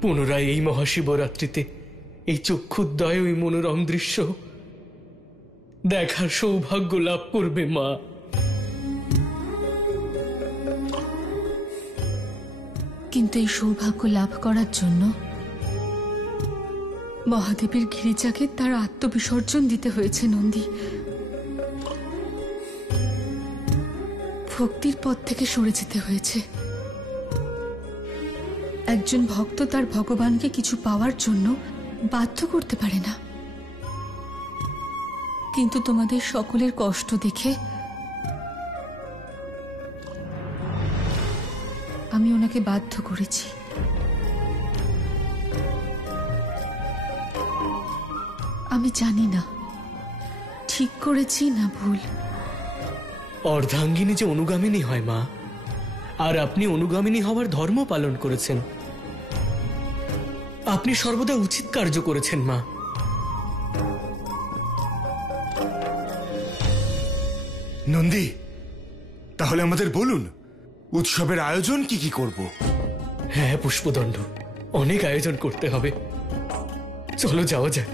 পুনরায় এই মহাশিবরাত্রিতে এই চক্ষুদ্বয় ওই মনোরম দৃশ্য দেখার সৌভাগ্য লাভ করবে মা। কিন্তু এই সৌভাগ্য লাভ করার জন্য মহাদেবের গিরিজাকে তার আত্মবিসর্জন দিতে হয়েছে নন্দী। ভক্তির পথ থেকে সরে যেতে হয়েছে। একজন ভক্ত তার ভগবানকে কিছু পাওয়ার জন্য বাধ্য করতে পারে না, কিন্তু তোমাদের সকলের কষ্ট দেখে আমি ওনাকে বাধ্য করেছি। আমি জানি না ঠিক করেছি না ভুল। অর্ধাঙ্গিনী যে অনুগামিনী হয় মা, আর আপনি অনুগামিনী হওয়ার ধর্ম পালন করেছেন। আপনি সর্বদা উচিত কার্য করেছেন মা। নন্দী, তাহলে আমাদের বলুন উৎসবের আয়োজন কি কি করব? হ্যাঁ পুষ্পদণ্ড, অনেক আয়োজন করতে হবে। চলো যাওয়া যাক।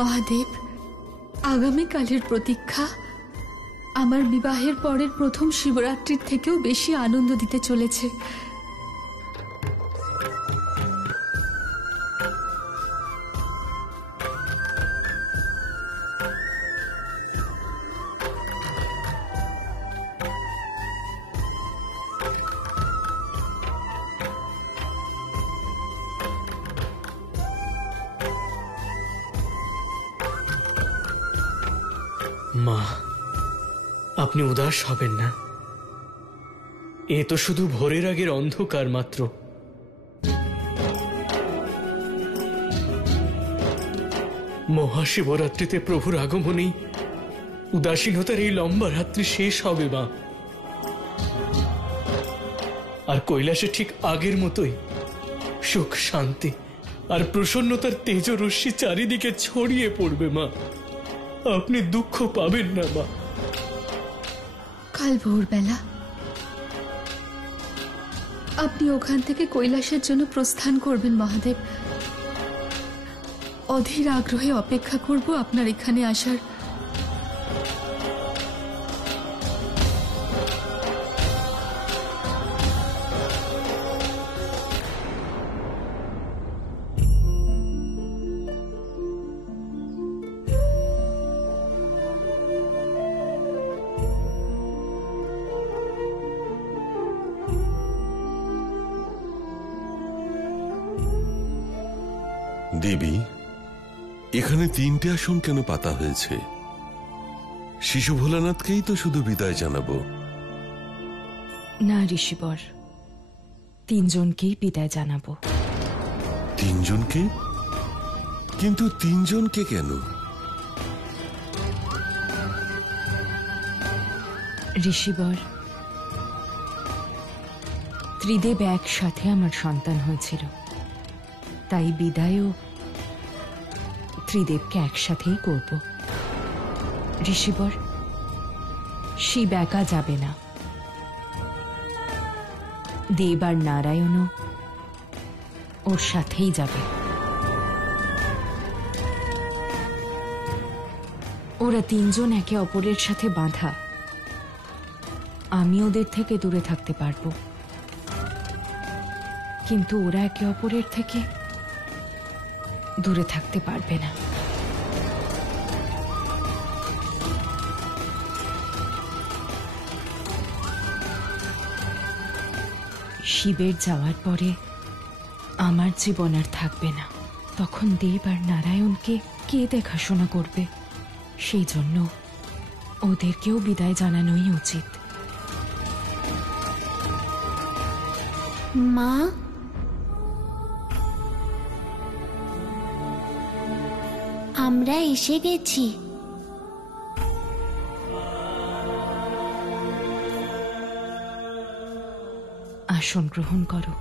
মহাদেব, আগামীকালের প্রতীক্ষা আমার বিবাহের পরের প্রথম শিবরাত্রির থেকেও বেশি আনন্দ দিতে চলেছে। মা, আপনি উদাস হবেন না। এ তো শুধু ভোরের আগের অন্ধকার মাত্র। মহাশিবরাত্রিতে প্রভুর আগমনেই উদাসীনতার এই লম্বা রাত্রি শেষ হবে মা। আর কৈলাসে ঠিক আগের মতোই সুখ, শান্তি আর প্রসন্নতার তেজরশ্মি চারিদিকে ছড়িয়ে পড়বে মা। আপনি দুঃখ পাবেন না মা। কাল ভোরবেলা আপনি ওখান থেকে কৈলাসের জন্য প্রস্থান করবেন মহাদেব। অধীর আগ্রহে অপেক্ষা করব আপনার এখানে আসার। দেবী, এখানে 3টে আসন কেন পাতা হয়েছে? শিশু ভোলানাথকেই তো শুধু বিদায় জানাবো। না ঋষিবর, 3 জনকেই বিদায় জানাবো। তিনজনকে? কিন্তু তিনজনকে কেন? ঋষিবর, ত্রিদেব একসাথে আমার সন্তান হয়েছিল, তাই বিদায়ও ত্রিদেবকে একসাথেই করব। ঋষিবর, শিব একা যাবে না, দেব আর নারায়ণও ওর সাথেই যাবে। ওরা তিনজন একে অপরের সাথে বাঁধা, আমি ওদের থেকে দূরে থাকতে পারবো, কিন্তু ওরা একে অপরের থেকে দূরে থাকতে পারবে না। শিবের যাওয়ার পরে আমার জীবন আর থাকবে না, তখন দেব আর নারায়ণকে কে দেখাশোনা করবে? সেই জন্য ওদেরকেও বিদায় জানানোই উচিত। মা, আমরা এসে গেছি। আসন গ্রহণ করো।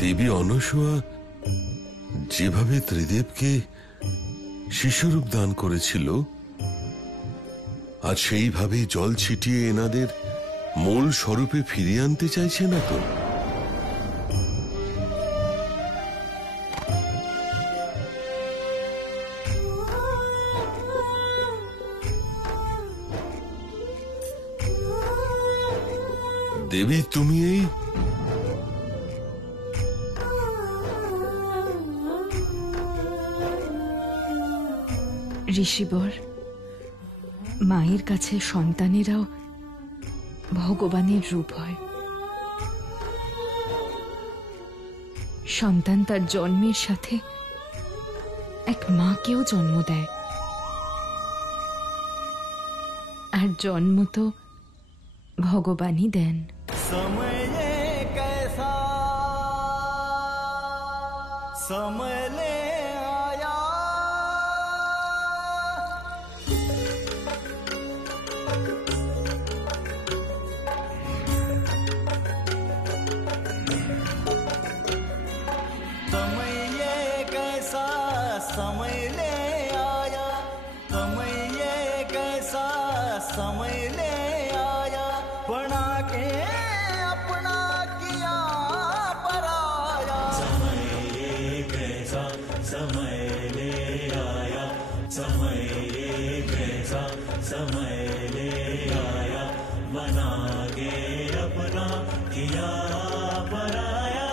দেবী অনসূয়া যেভাবে ত্রিদেবকে শিশুরূপ দান করেছিল, আজ সেইভাবেই জল ছিটিয়ে এনাদের মূল স্বরূপে ফিরিয়ে আনতে চাইছে না তো? দেবী, তুমি এই ঋষিবর, মায়ের কাছে সন্তানেরাও ভগবানের রূপ হয়। সন্তান তার জন্মের সাথে এক মাকেও জন্ম দেয়, আর জন্ম তো ভগবানই দেন। समय कैसा समय ले आया, समय कैसा समय ले आया, समय कैसा समय ले आया, बना के अपना किया पराया। समय कैसा समय ले आया, समय कैसा समय ले आया, बना के अपना किया पराया।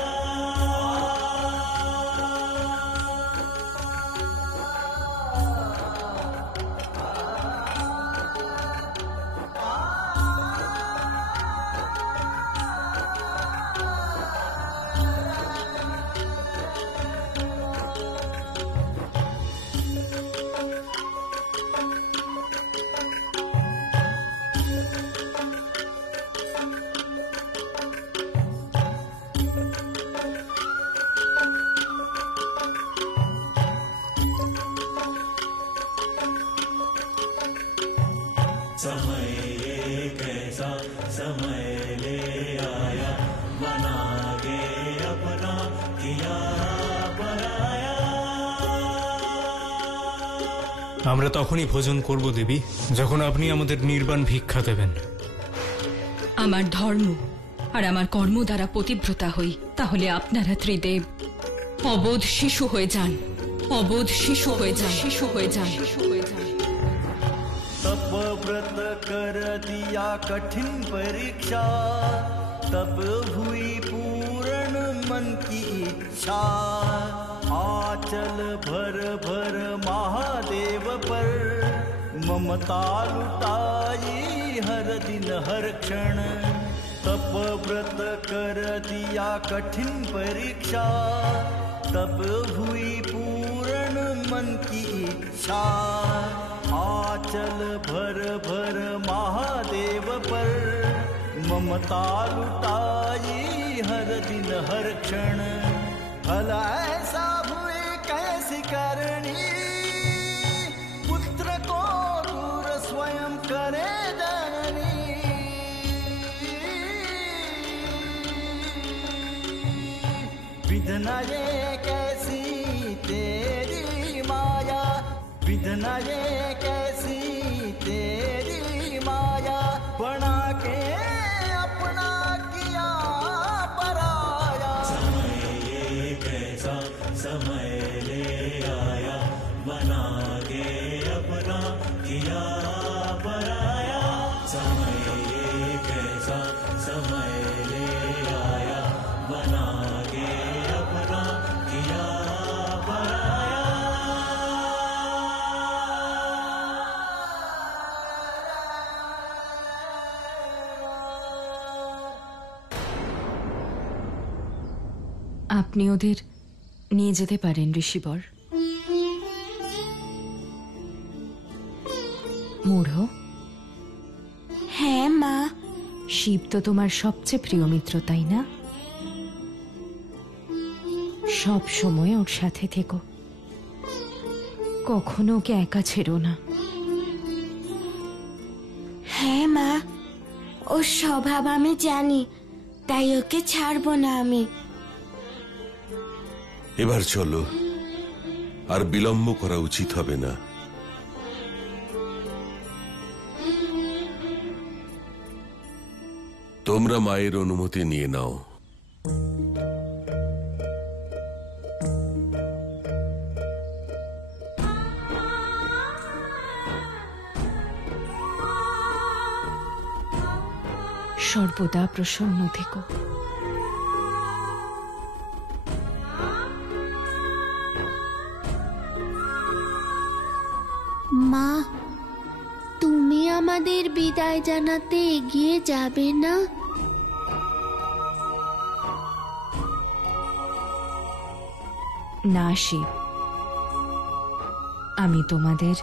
समय कैसा समय ले आया, बना के अपना किया पराया। আমরা তখনই ভোজন করব দেবী, যখন আপনি আমাদের নির্বাণ ভিক্ষা দেবেন। আমার ধর্ম আর আমার কর্ম দ্বারা পতিব্রতা হই, তাহলে আপনারা ত্রিদেব অবোধ শিশু হয়ে যান, অবোধ শিশু হয়ে যান, শিশু হয়ে যান, শিশু হয়ে যান। तप व्रत कर दिया कठिन परीक्षा, तब हुई पूर्ण मन की इच्छा। आंचल भर भर महादेव पर, ममता लुटाई हर दिन हर क्षण। तप व्रत कर दिया कठिन परीक्षा, तब हुई पूर्ण मन की इच्छा। आंचल भर भर महादेव पर, ममता लुटाई हर दिन हर क्षण। भला ऐसा हुई कैसी करनी, पुत्र को दूर स्वयं करे जननी। विधना ये कैसी तेरी माया, विधना ये कैसी तेरी माया। बना के अपना किया पराया। समय ये कैसा समय ले आया, बना के अपना किया पराया। समय ये कैसा समय ले आया, बना के अपना किया पराया। আপনি ওদের নিয়ে যেতে পারেন ঋষিবর। মূঢ়, হ্যাঁ মা। শিব তো তোমার সবচেয়ে প্রিয় মিত্র, তাই না? সব সময় ওর সাথে থেকো, কখনো ওকে একা ছেড়ো না। হ্যাঁ মা, ওর স্বভাব আমি জানি, তাই ওকে ছাড়বো না আমি। এবার চলো, আর বিলম্ব করা উচিত হবে না। তোমরা মায়ের অনুমতি নিয়ে নাও। সর্বদা প্রসন্ন থেকো। মা, তুমি আমাদের বিদায় জানাতে এগিয়ে যাবে না? না শিব, আমি তোমাদের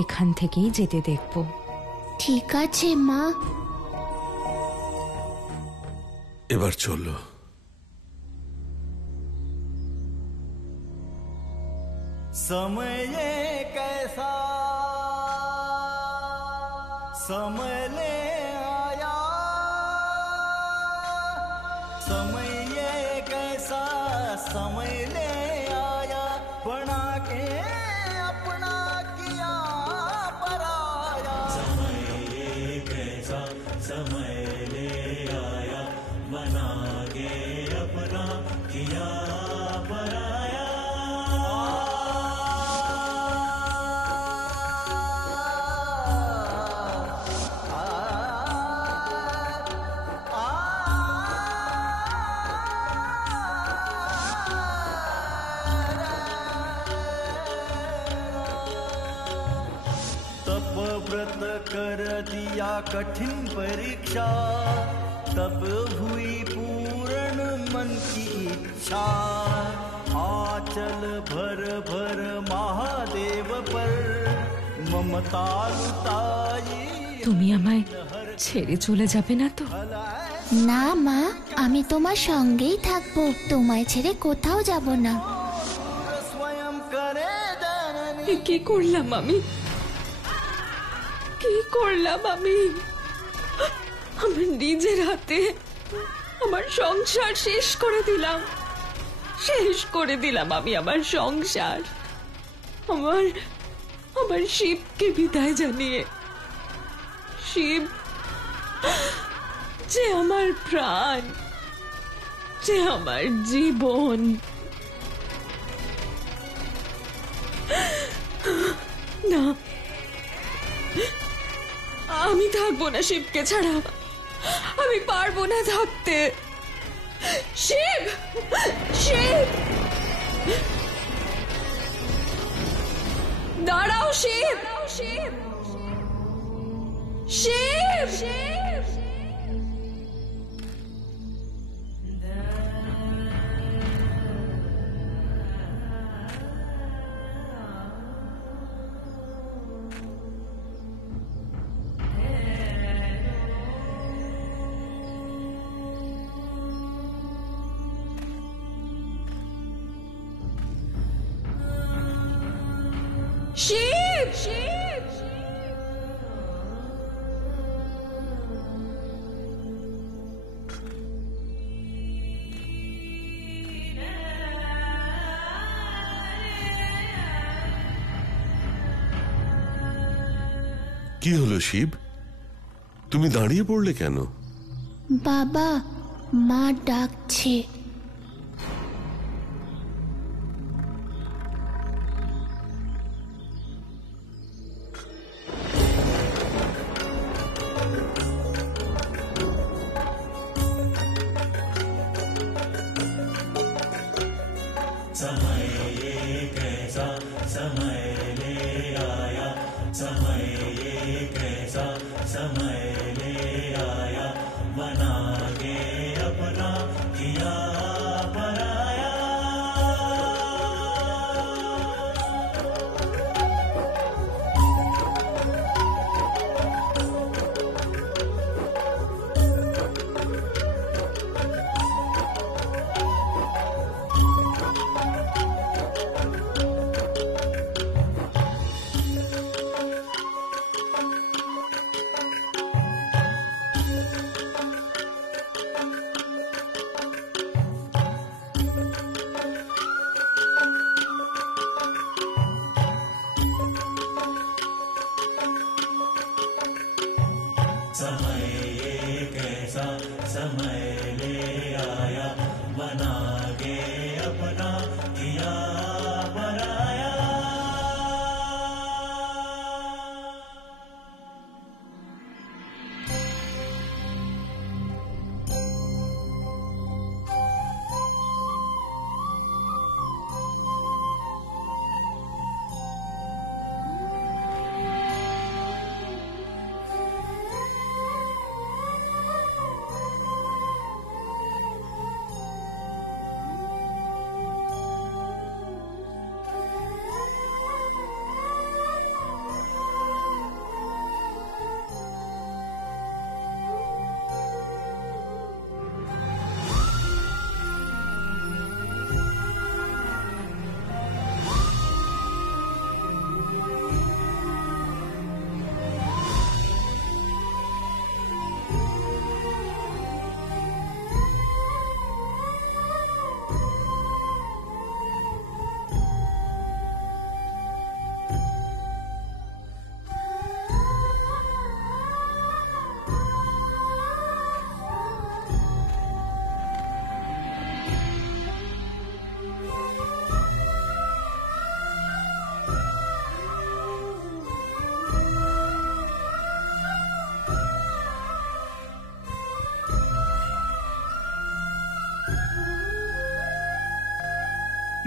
এখান থেকেই যেতে দেখব। ঠিক আছে মা। এবার চলো। समय ये कैसा समय ले आया, समय ये कैसा समय ले आया। बना के अपना किया पराया। समय ये कैसा समय ले आया, बना के अपना किया पराया। तप व्रत कर दिया कठिन परीक्षा, तब हुई पूर्ण मन की इच्छा। आंचल भर भर महादेव पर, ममता लुटाई। তুমি আমায় ছেড়ে চলে যাবে না তো? না মা, আমি তোমার সঙ্গেই থাকবো, তোমায় ছেড়ে কোথাও যাব না। स्वयं करे जननी। এ কি করলাম আমি? কি করলাম আমি? আমার নিজের হাতে আমার সংসার শেষ করে দিলাম, শেষ করে দিলাম আমি আমার সংসার। আমার শিবকে বিদায় জানিয়ে। শিব যে আমার প্রাণ, যে আমার জীবন। না, আমি থাকবো না শিবকে ছাড়া, আমি পারবো না থাকতে। শিব, শিব, দাঁড়াও শিব, শিব, শিব, শিব। শিব, শিব, কি হলো শিব, তুমি দাঁড়িয়ে পড়লে কেন? বাবা, মা ডাকছে।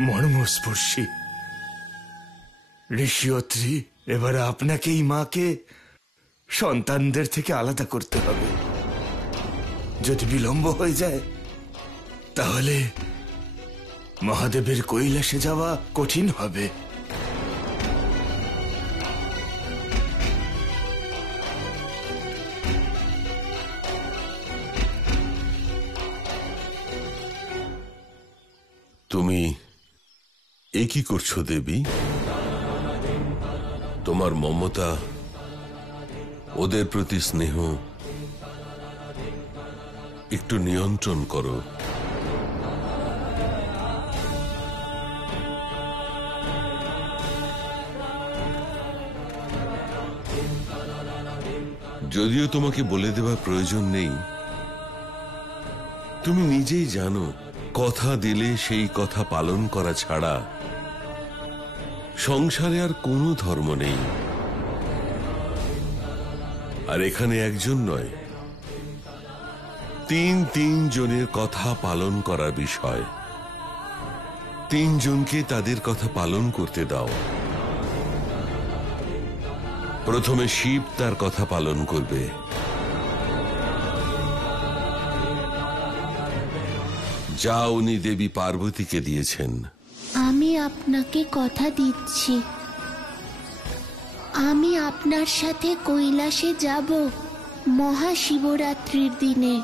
মর্মস্পর্শী ঋষিয়ত্রী, এবারে আপনাকেই মাকে সন্তানদের থেকে আলাদা করতে হবে। যদি বিলম্ব হয়ে যায় তাহলে মহাদেবের কৈলাসে যাওয়া কঠিন হবে। তুমি এ কি করছো দেবী? তোমার মমতা, ওদের প্রতি স্নেহ একটু নিয়ন্ত্রণ করো। যদিও তোমাকে বলে দেওয়ার প্রয়োজন নেই, তুমি নিজেই জানো কথা দিলে সেই কথা পালন করা ছাড়া সংসারে আর কোনো ধর্ম নেই। আর এখানে একজন নয়, তিন জনের কথা পালন করার বিষয়। 3 জনকে তাদের কথা পালন করতে দাও। প্রথমে শিব তার কথা পালন করবে। যা উনি দেবী পার্বতীকে দিয়েছেন। আমি আপনাকে কথা দিচ্ছি, আমি আপনার সাথে কৈলাসে যাব মহাশিবরাত্রির দিনে।